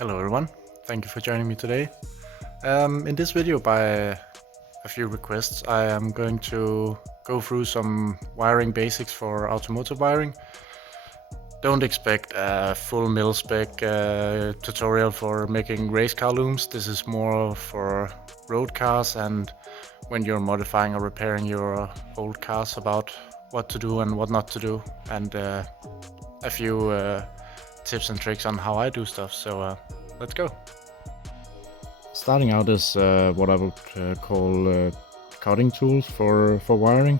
Hello everyone, thank you for joining me today. In this video, by a few requests, I am going to go through some wiring basics for automotive wiring. Don't expect a full mil-spec tutorial for making race car looms. This is more for road cars and when you're modifying or repairing your old cars, about what to do and what not to do, and a few tips and tricks on how I do stuff. So let's go. Starting out is what I would call cutting tools for wiring.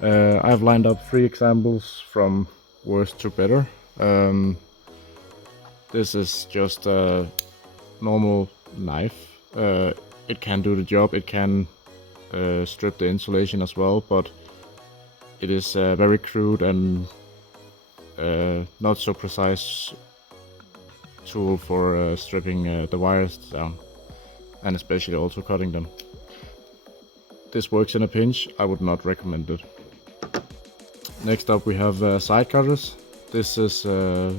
I've lined up 3 examples from worst to better. This is just a normal knife. It can do the job, it can strip the insulation as well, but it is very crude and not so precise tool for stripping the wires down, and especially also cutting them. This works in a pinch, I would not recommend it. Next up we have side cutters. This is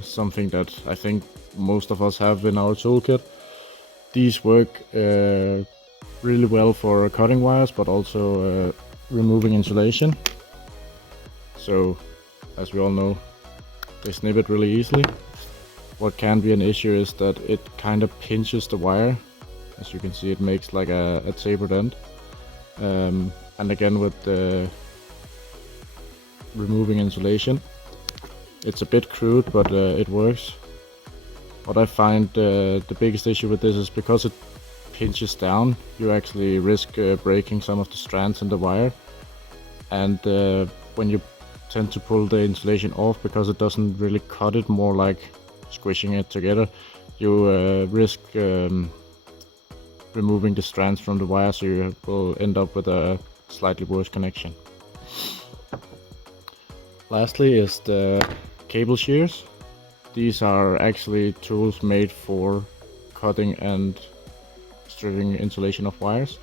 something that I think most of us have in our toolkit. These work really well for cutting wires, but also removing insulation. So, as we all know, they snip it really easily. What can be an issue is that it kind of pinches the wire. As you can see, it makes like a tapered end. And again, with the removing insulation, it's a bit crude, but it works. What I find the biggest issue with this is because it pinches down, you actually risk breaking some of the strands in the wire. And when you tend to pull the insulation off, because it doesn't really cut it, more like squishing it together, you risk removing the strands from the wire, so you will end up with a slightly worse connection. Lastly is the cable shears. These are actually tools made for cutting and stripping insulation of wires.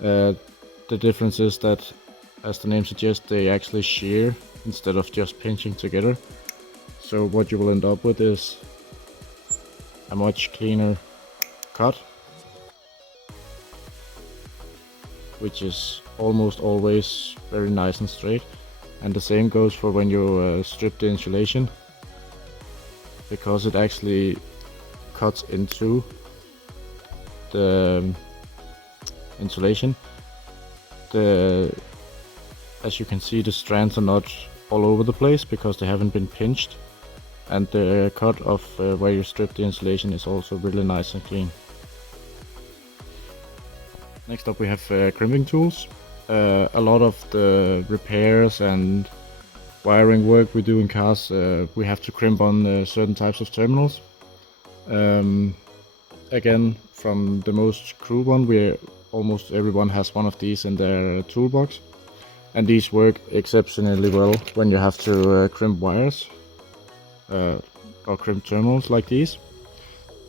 The difference is that, as the name suggests, they actually shear instead of just pinching together. So what you will end up with is a much cleaner cut, which is almost always very nice and straight. And the same goes for when you strip the insulation, because it actually cuts into the insulation. As you can see, the strands are not all over the place because they haven't been pinched, and the cut of where you strip the insulation is also really nice and clean. Next up we have crimping tools. A lot of the repairs and wiring work we do in cars, we have to crimp on certain types of terminals. Again, from the most crude one, almost everyone has one of these in their toolbox, and these work exceptionally well when you have to crimp wires or crimp terminals like these.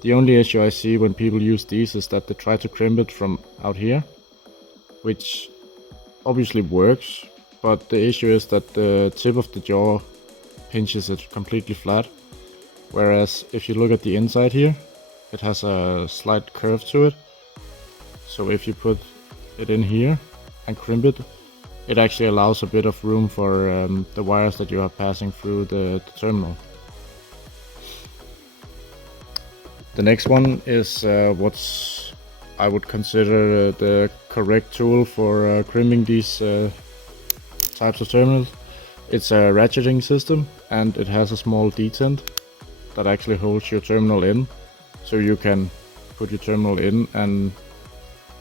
The only issue I see when people use these is that they try to crimp it from out here, which obviously works, but the issue is that the tip of the jaw pinches it completely flat, whereas if you look at the inside here, it has a slight curve to it. So if you put it in here and crimp it, it actually allows a bit of room for the wires that you are passing through the terminal. The next one is what I would consider the correct tool for crimping these types of terminals. It's a ratcheting system, and it has a small detent that actually holds your terminal in, so you can put your terminal in and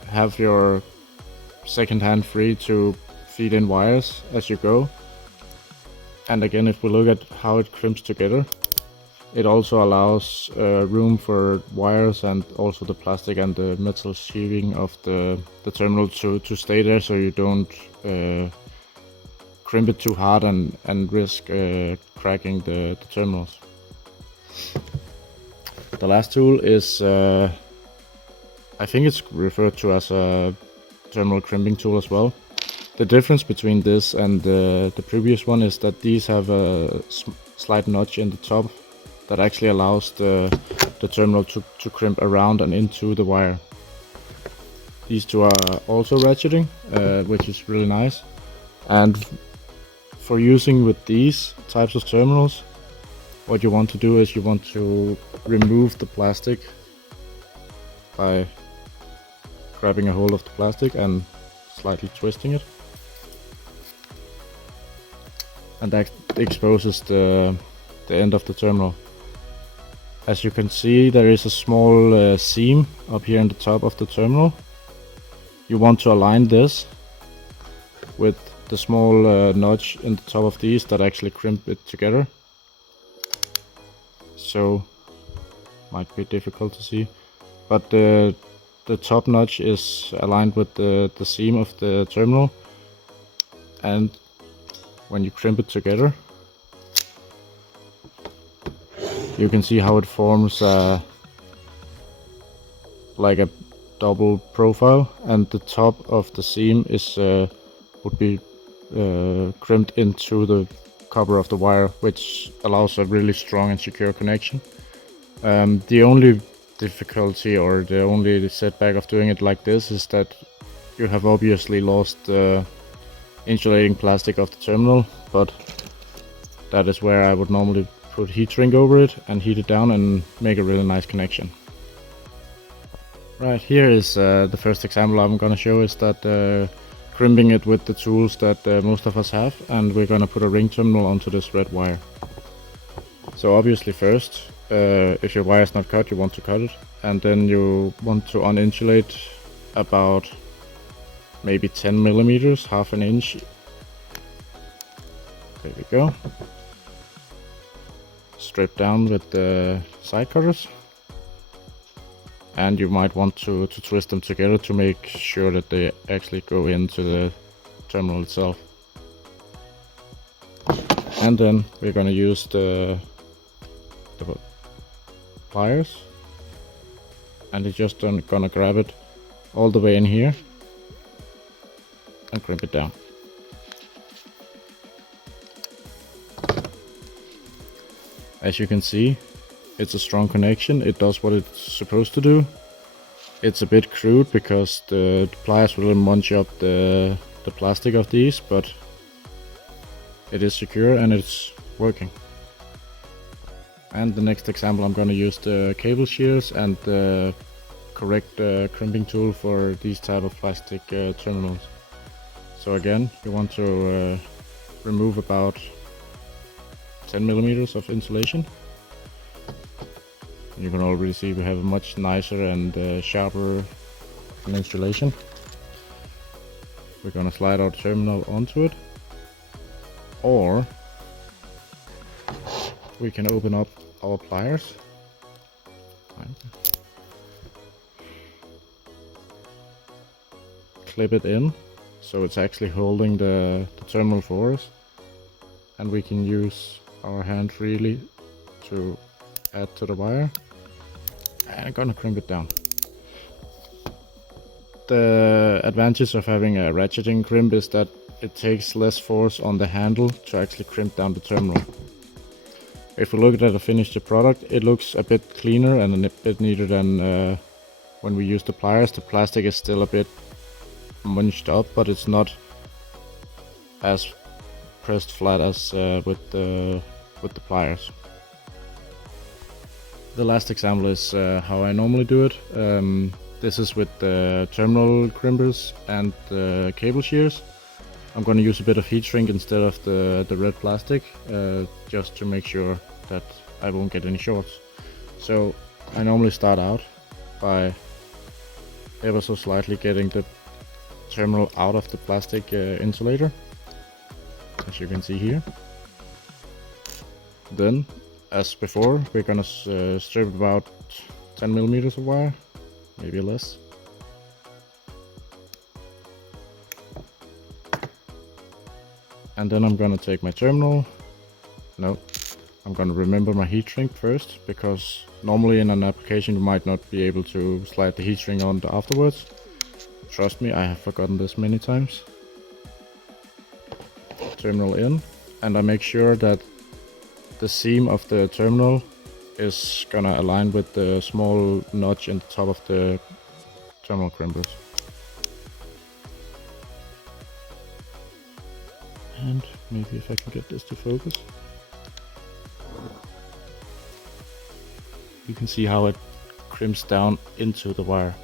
have your second hand free to feed in wires as you go. And again, if we look at how it crimps together, it also allows room for wires and also the plastic and the metal sheathing of the terminal to stay there, so you don't crimp it too hard and risk cracking the terminals. The last tool is, I think it's referred to as a terminal crimping tool as well. The difference between this and the previous one is that these have a slight notch in the top that actually allows the the terminal to crimp around and into the wire. These two are also ratcheting, which is really nice. And for using with these types of terminals, what you want to do is you want to remove the plastic by grabbing a hold of the plastic and slightly twisting it. And that exposes the end of the terminal. As you can see, there is a small seam up here in the top of the terminal. You want to align this with the small notch in the top of these that actually crimp it together. So, might be difficult to see, but the top notch is aligned with the seam of the terminal, and when you crimp it together, you can see how it forms like a double profile, and the top of the seam is would be crimped into the cover of the wire, which allows a really strong and secure connection. The only difficulty or the only setback of doing it like this is that you have obviously lost the insulating plastic of the terminal, but that is where I would normally put heat shrink over it and heat it down and make a really nice connection. Right, here is the first example I'm gonna show is that crimping it with the tools that most of us have, and we're gonna put a ring terminal onto this red wire. So obviously first, if your wire is not cut, you want to cut it, and then you want to uninsulate about maybe 10 millimeters, half an inch. There we go. Strip down with the side cutters, and you might want to twist them together to make sure that they actually go into the terminal itself. And then we're gonna use the pliers, and it's just gonna grab it all the way in here and crimp it down. As you can see, it's a strong connection. It does what it's supposed to do. It's a bit crude because the pliers will munch up the plastic of these, but it is secure and it's working. And the next example, I'm gonna use the cable shears and the correct crimping tool for these type of plastic terminals. So again, you want to remove about 10 millimeters of insulation. You can already see we have a much nicer and sharper insulation. We're gonna slide our terminal onto it, or we can open up our pliers. Clip it in so it's actually holding the terminal for us, and we can use our hand freely to add to the wire, and I'm gonna crimp it down. The advantage of having a ratcheting crimp is that it takes less force on the handle to actually crimp down the terminal. If we look at the finished product, it looks a bit cleaner and a bit neater than when we use the pliers. The plastic is still a bit munched up, but it's not as pressed flat as with the pliers. The last example is how I normally do it. This is with the terminal crimpers and the cable shears. I'm going to use a bit of heat shrink instead of the red plastic, just to make sure that I won't get any shorts. So I normally start out by ever so slightly getting the terminal out of the plastic insulator, as you can see here. Then, as before, we're gonna strip about 10 millimeters of wire, maybe less. And then I'm gonna take my terminal. No, I'm gonna remember my heat shrink first, because normally in an application you might not be able to slide the heat shrink on afterwards. Trust me, I have forgotten this many times. Terminal in, and I make sure that the seam of the terminal is gonna align with the small notch in the top of the terminal crimpers. And maybe if I can get this to focus. You can see how it crimps down into the wire.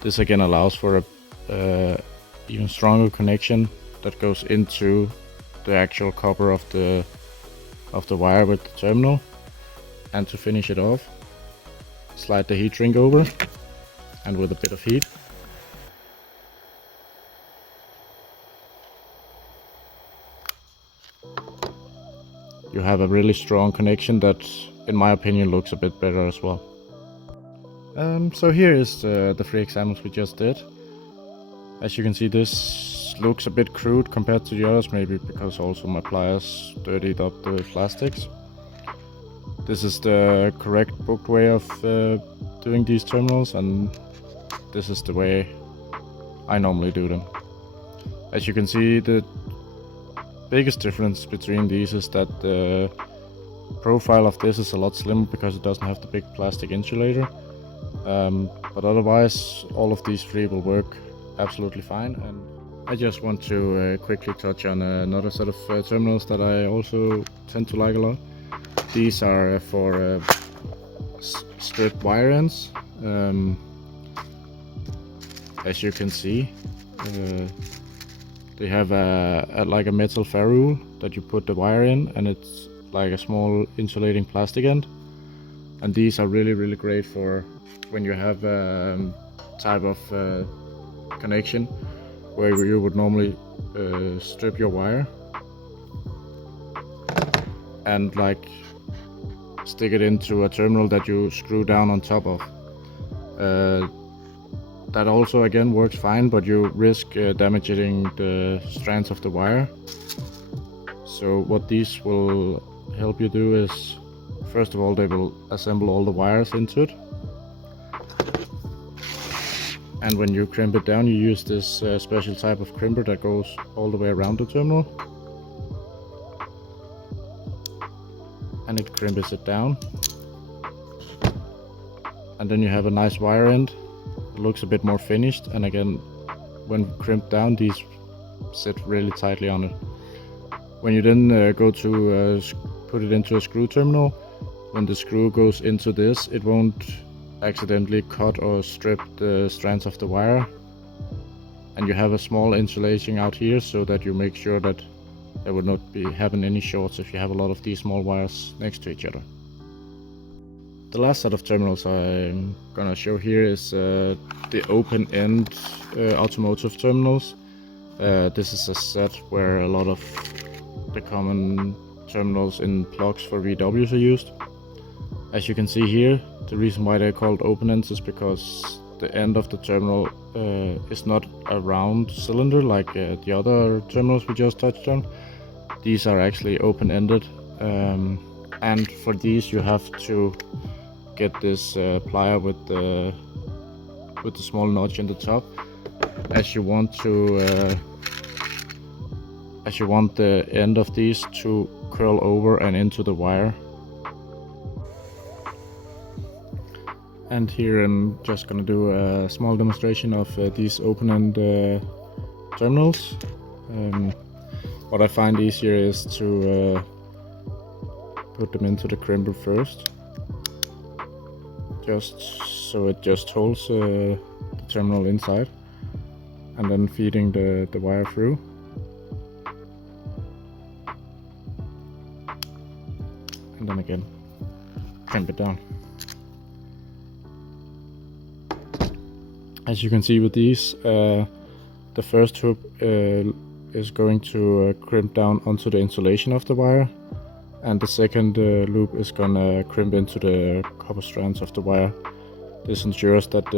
This again allows for a even stronger connection that goes into the actual copper of the wire with the terminal. And to finish it off, slide the heat shrink over, and with a bit of heat, you have a really strong connection that, in my opinion, looks a bit better as well. So here is the 3 examples we just did. As you can see, this looks a bit crude compared to the others, maybe because also my pliers dirtied up the plastics. This is the correct booked way of doing these terminals, and this is the way I normally do them. As you can see, the biggest difference between these is that the profile of this is a lot slimmer because it doesn't have the big plastic insulator. But otherwise, all of these 3 will work absolutely fine. And I just want to quickly touch on another set of terminals that I also tend to like a lot. These are for stripped wire ends. As you can see, they have like a metal ferrule that you put the wire in, and it's like a small insulating plastic end. And these are really great for when you have a type of connection where you would normally strip your wire and like stick it into a terminal that you screw down on top of. That also again works fine, but you risk damaging the strands of the wire. So what these will help you do is, first of all, they will assemble all the wires into it. And when you crimp it down, you use this special type of crimper that goes all the way around the terminal. And it crimpers it down. And then you have a nice wire end. It looks a bit more finished, and again, when crimped down, these sit really tightly on it. When you then go to put it into a screw terminal, when the screw goes into this, it won't accidentally cut or strip the strands of the wire. And you have a small insulation out here so that you make sure that there would not be having any shorts if you have a lot of these small wires next to each other. The last set of terminals I'm gonna show here is the open-end automotive terminals. This is a set where a lot of the common terminals in plugs for VWs are used. As you can see here, the reason why they're called open ends is because the end of the terminal is not a round cylinder like the other terminals we just touched on. These are actually open-ended, and for these you have to get this plier with the small notch in the top, as you want the end of these to curl over and into the wire. And here I'm just gonna do a small demonstration of these open-end terminals. What I find easier is to put them into the crimper first, just so it just holds the terminal inside, and then feeding the wire through. And then again, crimp it down. As you can see with these, the first hoop is going to crimp down onto the insulation of the wire, and the second loop is gonna crimp into the copper strands of the wire. This ensures that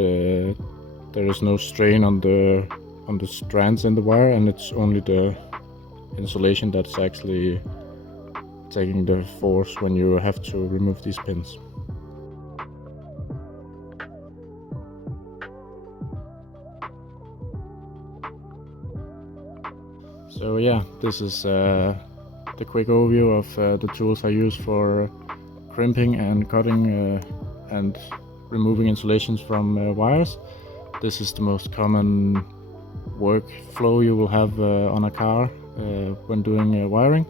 there is no strain on the strands in the wire, and it's only the insulation that's actually taking the force when you have to remove these pins. So yeah, this is the quick overview of the tools I use for crimping and cutting and removing insulations from wires. This is the most common workflow you will have on a car when doing wiring.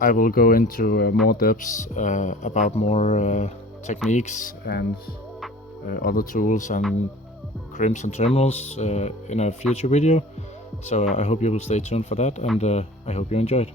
I will go into more depths about more techniques and other tools and crimps and terminals in a future video. So I hope you will stay tuned for that, and I hope you enjoyed.